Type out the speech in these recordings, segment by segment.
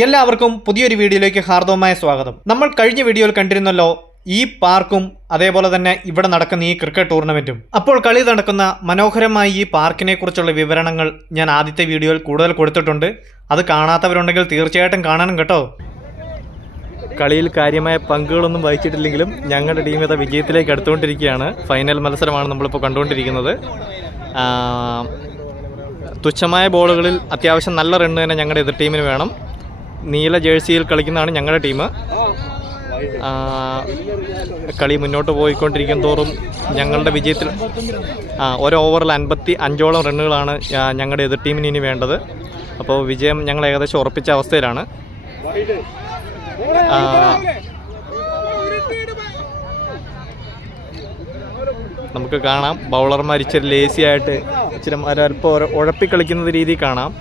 എല്ലാവർക്കും പുതിയൊരു വീഡിയോയിലേക്ക് ഹാർദവമായ സ്വാഗതം. നമ്മൾ കഴിഞ്ഞ വീഡിയോയിൽ കണ്ടിരുന്നല്ലോ ഈ പാർക്കും അതേപോലെ തന്നെ ഇവിടെ നടക്കുന്ന ഈ ക്രിക്കറ്റ് ടൂർണമെന്റും. അപ്പോൾ കളി നടക്കുന്ന മനോഹരമായ ഈ പാർക്കിനെ കുറിച്ചുള്ള വിവരണങ്ങൾ ഞാൻ ആദ്യത്തെ വീഡിയോയിൽ കൂടുതൽ കൊടുത്തിട്ടുണ്ട്. അത് കാണാത്തവരുണ്ടെങ്കിൽ തീർച്ചയായിട്ടും കാണണം കേട്ടോ. കളിയിൽ കാര്യമായ പങ്കുകളൊന്നും വഹിച്ചിട്ടില്ലെങ്കിലും ഞങ്ങളുടെ ടീം ഇത് വിജയത്തിലേക്ക് അടുത്തുകൊണ്ടിരിക്കുകയാണ്. ഫൈനൽ മത്സരമാണ് നമ്മളിപ്പോൾ കണ്ടുകൊണ്ടിരിക്കുന്നത്. തുച്ഛമായ ബോളുകളിൽ അത്യാവശ്യം നല്ല റണ്ണ് തന്നെ ഞങ്ങളുടെ എതിർ ടീമിന് വേണം. നീല ജേഴ്സിയിൽ കളിക്കുന്നതാണ് ഞങ്ങളുടെ ടീം. കളി മുന്നോട്ട് പോയിക്കൊണ്ടിരിക്കും തോറും ഞങ്ങളുടെ വിജയത്തിൽ ഒരു ഓവറിൽ അൻപത്തി അഞ്ചോളം റണ്ണുകളാണ് ഞങ്ങളുടെ എതിർ ടീമിന് ഇനി വേണ്ടത്. അപ്പോൾ വിജയം ഞങ്ങൾ ഏകദേശം ഉറപ്പിച്ച അവസ്ഥയിലാണ്. നമുക്ക് കാണാം. ബൗളർമാർ ഇച്ചിരി ലേസിയായിട്ട് ഇച്ചിരി ഒരല്പം ഉഴപ്പിക്കളിക്കുന്ന രീതി കാണാം.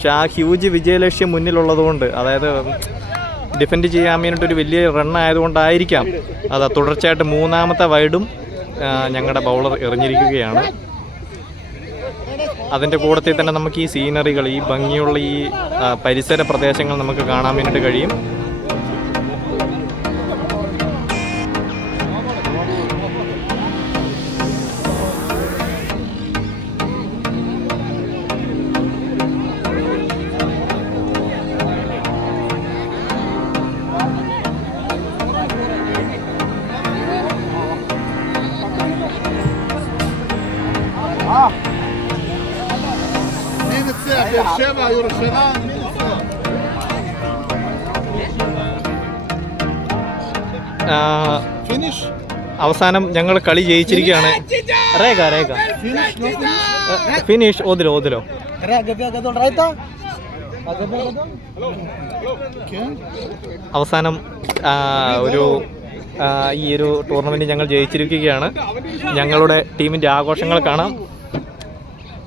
പക്ഷെ ആ ഹ്യൂജ് വിജയലക്ഷ്യം മുന്നിലുള്ളതുകൊണ്ട് അതായത് ഡിഫെൻഡ് ചെയ്യാൻ വേണ്ടിയിട്ടൊരു വലിയ റൺ ആയതുകൊണ്ടായിരിക്കാം അത് തുടർച്ചയായിട്ട് മൂന്നാമത്തെ വൈഡും ഞങ്ങളുടെ ബൗളർ എറിഞ്ഞിരിക്കുകയാണ്. അതിന്റെ കൂടത്തിൽ തന്നെ നമുക്ക് ഈ സീനറികൾ ഈ ഭംഗിയുള്ള ഈ പരിസര പ്രദേശങ്ങൾ നമുക്ക് കാണാൻ വേണ്ടിയിട്ട് കഴിയും. Юршина. ഫിനിഷ് അവസാനം ഞങ്ങൾ കളി ജയിച്ചിരിക്കുകയാണ്. റേഖ റേഖ. ഫിനിഷ് ഓതിലോ ഓതിലോ. അവസാനം ഒരു ഈ ഒരു ടൂർണമെന്റ് ഞങ്ങൾ ജയിച്ചിരിക്കുകയാണ്. ഞങ്ങളുടെ ടീമിന്റെ ആഘോഷങ്ങൾ കാണാം.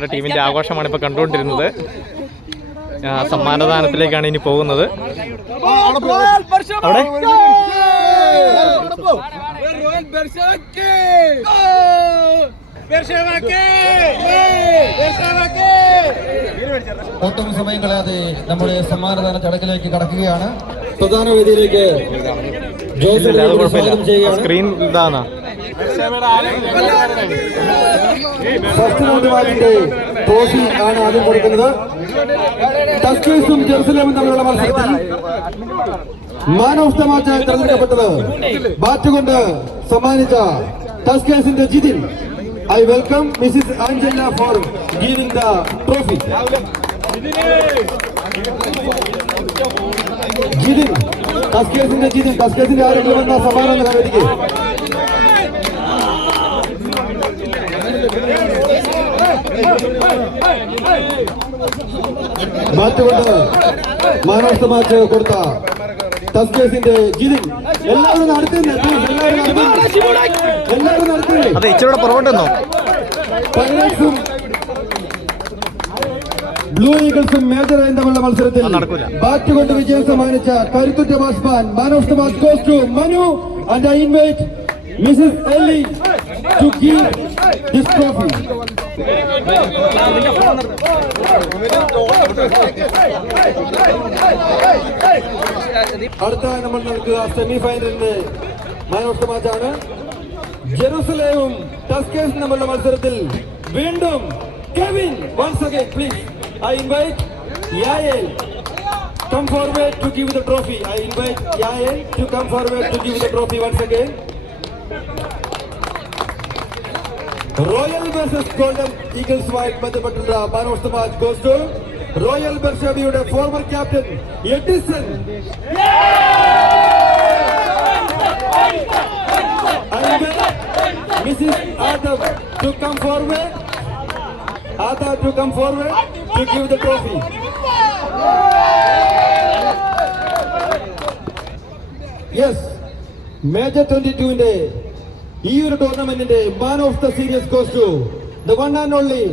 ഞങ്ങളുടെ ടീമിന്റെ ആഘോഷമാണ് ഇപ്പോൾ കണ്ടുകൊണ്ടിരുന്നത്. ആ, സമ്മാനദാനത്തിലേക്കാണ് ഇനി പോകുന്നത്. അവിടെ? ഒട്ടും സമയം കളയാതെ നമ്മുടെ സമ്മാനദാന ചടങ്ങിലേക്ക് കടക്കുകയാണ്. പ്രധാന വേദിയിലേക്ക് സ്ക്രീൻ ഇതാണോ? ഫസ്റ്റ് റൗണ്ട് മാച്ചിന്റെ ട്രോഫി ആണ് ആദ്യം കൊടുക്കുന്നത്. ടസ്കേഴ്സും ജെറുസലേമും തമ്മിലുള്ള മത്സരത്തിൽ മാൻ ഓഫ് ദ മാച്ചായി തെരഞ്ഞെടുക്കപ്പെട്ടത് ബാറ്റ് കൊണ്ട് സമ്മാനിച്ച ടസ്കേഴ്സിന്റെ Jithin. I welcome Mrs Angela for giving the trophy Jithin ടസ്കേഴ്സിന്റെ Jithin ടസ്കേഴ്സിന്റെ ആരെങ്കിലും വന്ന സമ്മാനം കവിതയ്ക്ക് ബാറ്റ് മഹാരാഷ്ട്ര മാച്ച് കൊടുത്ത ടസ്കേഴ്സിന്റെ ജിതിൻ. എല്ലാവരും നടത്തുന്നേ എല്ലാവരും നടത്തുന്നേ അതെ ഇച്ചിരി പുറകോട്ട് പൈററ്റ്സും ബ്ലൂ ഈഗിൾസും മേജർ തമ്മിലുള്ള മത്സരത്തിൽ ബാറ്റ് കൊണ്ട് വിജയം സമ്മാനിച്ച കരുത്തുറ്റ batsman man of the match goes to Manu and I invite Mrs Ellie to give this trophy അടുത്ത നമ്മൾ നൽകുക സെമി ഫൈനലിന് മാച്ച് ആണ് ജെറുസലേമും ടസ്കേഴ്സും നമ്മളുടെ മത്സരത്തിൽ വീണ്ടും Kevin once again please I invite Yael come forward to give the trophy I invite Yael to come forward to give the trophy once again Royal versus Golden ഈഗിൾസുമായി ബന്ധപ്പെട്ടുള്ള man of the match goes to Royal ബർഷബിയുടെ former captain Edison and Mrs. Adam to come forward. Ada to come forward to give the trophy. Yes major twenty ടുവിന്റെ ഈ ഒരു ടൂർണമെന്റിന്റെ man of the series goes to the one and only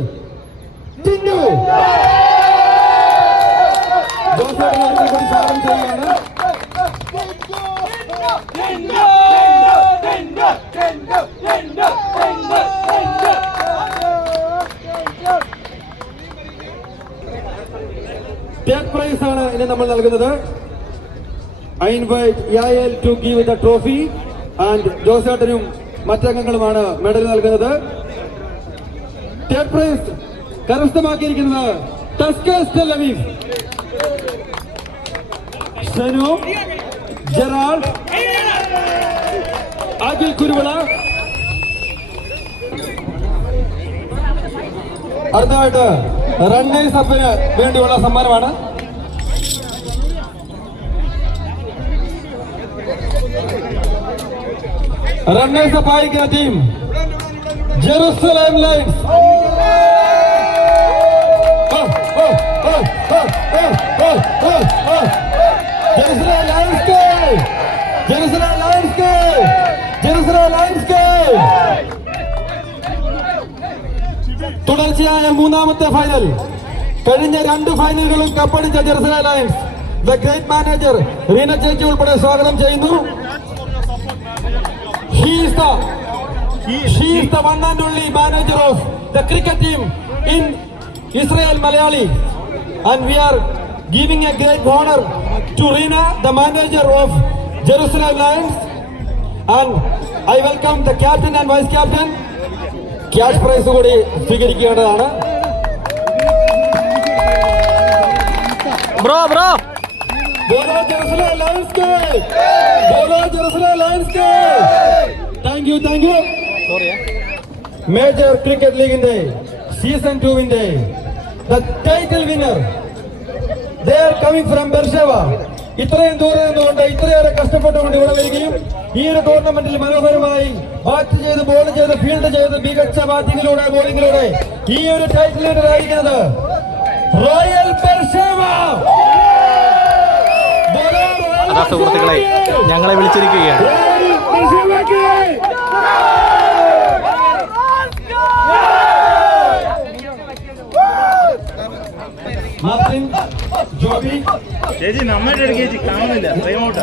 Tindu. ാണ് prize ആണ് ഇനി നമ്മൾ നൽകുന്നത്. I invite to give the trophy and ജോസേട്ടനും മറ്റംഗങ്ങളുമാണ് medal നൽകുന്നത്. പ്രൈസ് കരസ്ഥമാക്കിയിരിക്കുന്നത് ടസ്കേസ് ഷനു ജെറാൾഡ് അഖിൽ കുരുവിള അടുത്തതായിട്ട് റണ്ണേഴ്സ് അപ്പിന് വേണ്ടിയുള്ള സമ്മാനമാണ്. റണ്ണേഴ്സ് സഹായിക്കുന്ന ടീം ജെറുസലേം ലൈൻസ് തുടർച്ചയായ മൂന്നാമത്തെ ഫൈനൽ കഴിഞ്ഞ രണ്ട് ഫൈനലുകളും കപ്പടിച്ച Jerusalem lions the great manager Reena ചേച്ചി ഉൾപ്പെടെ സ്വാഗതം ചെയ്യുന്നു. He is the she is the one and only manager of the cricket team in Israel Malayali, and we are giving a great honor to Rina, the manager of Jerusalem Lions, and I welcome the captain and vice captain. Cash prize കൂടി സ്വീകരിക്കേണ്ടതാണ് bro bro ബോഡോ major cricket ലീഗിന്റെ season ടുവിന്റെ title winner ദേ coming from Beersheba ഇത്രയും ദൂരെ നിന്നുകൊണ്ട് ഇത്രയേറെ കഷ്ടപ്പെട്ടുകൊണ്ട് ഇവിടെ വരികയും ഈ ഒരു ടൂർണമെന്റിൽ മനോഹരമായി ബാറ്റ് ചെയ്ത് ബോൾ ചെയ്ത് ഫീൽഡ് ചെയ്ത് മികച്ച ബാറ്റിംഗിലൂടെ ബോളിംഗിലൂടെ ഈ ഒരു ടൈറ്റിൽ ആയിരിക്കുന്നത് റോയൽ ബെർഷവ സുഹൃത്തുക്കളെ ഞങ്ങളെ വിളിച്ചിരിക്കുകയാണ്. ചേച്ചി നമ്മുടെ അടുക്ക് ചേച്ചി കാണുന്നില്ല. Remote.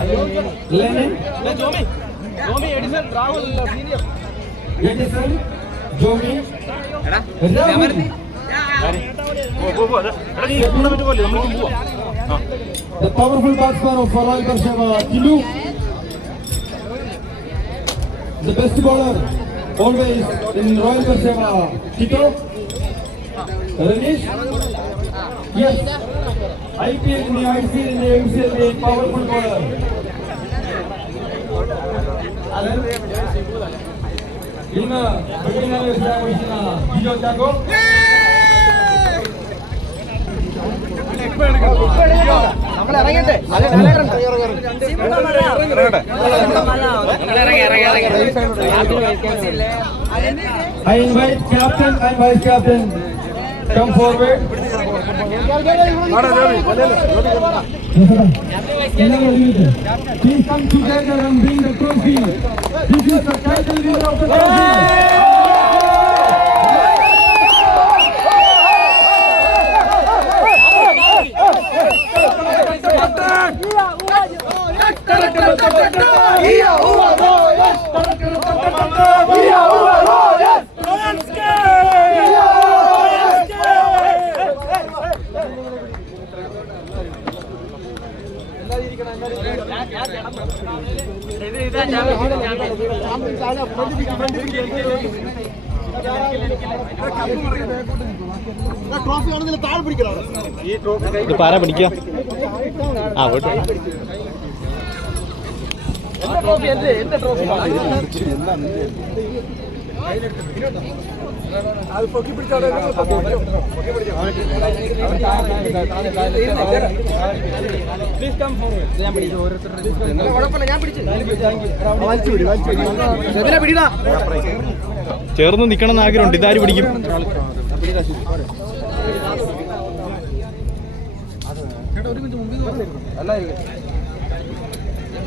The powerful batsman of Royal Bersheva, Tilu. The best bowler always in Royal Bersheva, Tito. Ramesh. Yes. IPL in the IPL in the MCL, the powerful bowler. Alan. ಇನ್ನು ಬೆಂಗಳೂರು ವಿಶ್ವವಿದ್ಯಾಲಯ ಬಿಜೋ Jago I invite captain and vice captain come forward. Please come together and bring the trophy. This is the title winner of the trophy. താഴെ പിടിക്കണം ഇത് para പിടിക്കുക ആ പോയിട്ട്. ചേർന്ന് നിൽക്കണം എന്ന് ആഗ്രഹമുണ്ട്. ഇതാര് പിടിക്കും?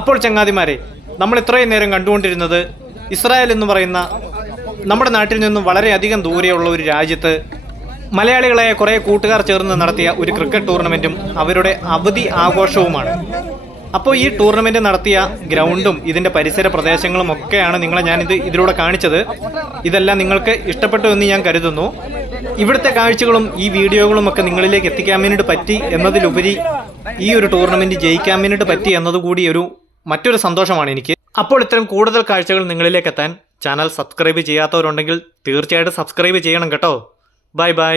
അപ്പോൾ ചങ്ങാതിമാരെ നമ്മൾ ഇത്രയും നേരം കണ്ടുകൊണ്ടിരുന്നത് ഇസ്രായേൽ എന്ന് പറയുന്ന നമ്മുടെ നാട്ടിൽ നിന്നും വളരെയധികം ദൂരെയുള്ള ഒരു രാജ്യത്ത് മലയാളികളായ കുറേ കൂട്ടുകാർ ചേർന്ന് നടത്തിയ ഒരു ക്രിക്കറ്റ് ടൂർണമെന്റും അവരുടെ അവധി ആഘോഷവുമാണ്. അപ്പോൾ ഈ ടൂർണമെന്റ് നടത്തിയ ഗ്രൗണ്ടും ഇതിന്റെ പരിസര പ്രദേശങ്ങളും ഒക്കെയാണ് നിങ്ങളെ ഞാനിത് ഇതിലൂടെ കാണിച്ചത്. ഇതെല്ലാം നിങ്ങൾക്ക് ഇഷ്ടപ്പെട്ടു എന്ന് ഞാൻ കരുതുന്നു. ഇവിടുത്തെ കാഴ്ചകളും ഈ വീഡിയോകളും ഒക്കെ നിങ്ങളിലേക്ക് എത്തിക്കാൻ വേണ്ടിയിട്ട് പറ്റി എന്നതിലുപരി ഈ ഒരു ടൂർണമെന്റ് ജയിക്കാൻ വേണ്ടിയിട്ട് പറ്റി എന്നതുകൂടി ഒരു മറ്റൊരു സന്തോഷമാണ് എനിക്ക്. അപ്പോൾ ഇത്തരം കൂടുതൽ കാഴ്ചകൾ നിങ്ങളിലേക്ക് എത്താൻ ചാനൽ സബ്സ്ക്രൈബ് ചെയ്യാത്തവരുണ്ടെങ്കിൽ തീർച്ചയായിട്ടും സബ്സ്ക്രൈബ് ചെയ്യണം കേട്ടോ. Bye bye.